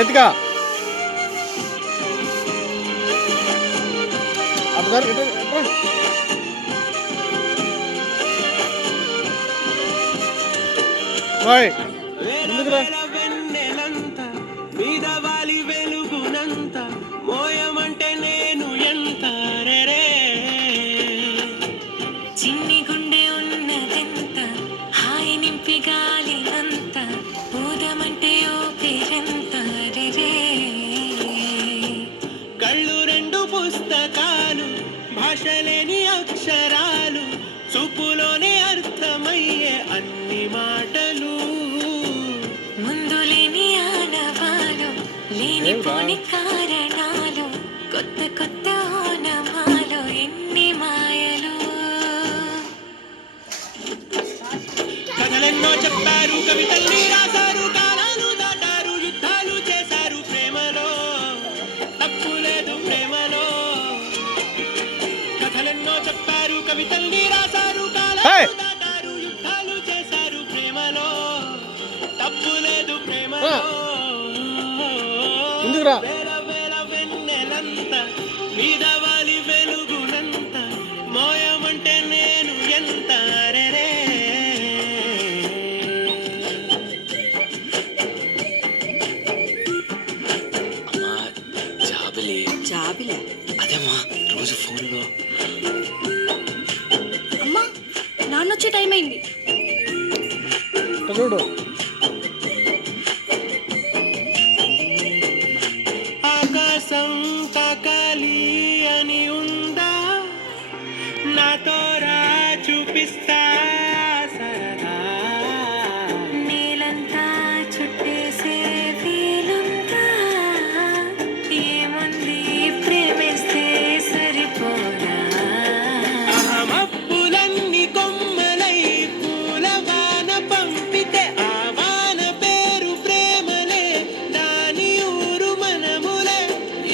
ఎత్తుగా అప్పుడు మీదవాలి వెలుగునంత మోయమంటే నేను ఎంత చిన్ని గుండె ఉన్నదెంత హాయి నింపి గాలి అంత ఊదమంటే ఊపిరంత కళ్ళు రెండు పుస్తకాలు భాషలేని అక్షరాలు చూపులోనే అర్థమయ్యే అన్ని మాటలు ముందు లేని ఆనవాలు లేనిపోని కారణాలు కొత్త కొత్త ఓనమాలు ఎన్ని మాయలు కథలెన్నో చెప్పారు కవితల్ని రాశారు కాలాలు దాటారు యుద్ధాలు చేశారు ప్రేమలో తప్పు లేదు ప్రేమలో కథలెన్నో చెప్పారు కవితల్ని రాశారు కాలాలు దాటారు యుద్ధాలు చేశారు ప్రేమలో తప్పు లేదు ప్రేమలో వేల వేల వెన్నెలంత మీద వాలి వెలుగునంత మోయమంటే నేను ఎంత జాబిలే అదేమ్మా రోజు ఫోన్లో అమ్మా నాన్న వచ్చే టైం అయింది. చూడు ఆకాశం తాకాలి అని ఉందా నాతో రా చూపిస్తా సరదా నేలంతా చుట్టేసే వీలుందా ఏముంది ప్రేమిస్తే సరిపోదా అహమప్పులన్నీ కొమ్మలై పూలవాన పంపితే ఆ వాన పేరు ప్రేమలే దాని ఊరు మనములే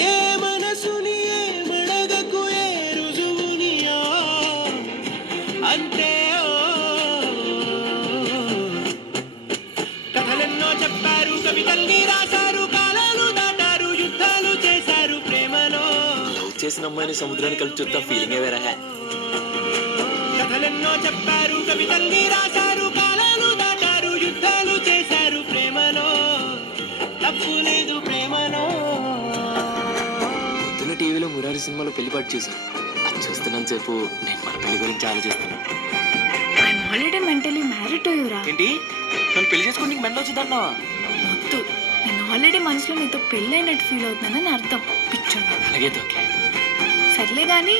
ఏ మనసుని ఏ మడగకు ఏ రుజువునియో అంతే కథలెన్నో చెప్పారు కవితల్ని రాశారు కాలాలు దాటారు యుద్ధాలు చేశారు ప్రేమలో లవ్ చేసిన అమ్మాయిని సముద్రాన్ని కలిసి చూస్తా ఫీలింగ్ వేరే. కథలెన్నో చెప్పారు కవితల్ని రాశారు కాలాలు దాటారు యుద్ధాలు చేశారు ప్రేమలో తప్పు లేదు ప్రేమలో పొద్దున్న టీవీలో మురారి సినిమాలో పెళ్లి పాటు చూసాను. అది చూస్తున్నాను సేపు నేను మన పెళ్లి గురించి ఆలోచిస్తున్నాను. I'm already mentally married to యురా. ఏంటి నన్ను పెళ్లి చేసుకుని నీకు మెండ వచ్చిందన్నావా? వద్దు, నేను ఆల్రెడీ మనసులో నీతో పెళ్ళైనట్టు ఫీల్ అవుతున్నానని అర్థం. పిచ్చోడు. అలాగే ఓకే. సర్లే కానీ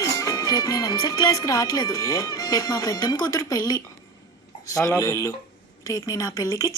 రేపు నేను ఎంసెట్ క్లాస్కి రావట్లేదు. రేపు మా పెద్దమ్మ కూతురు పెళ్ళి. సర్లే వెళ్ళు. రేపు నేను ఆ పెళ్ళికి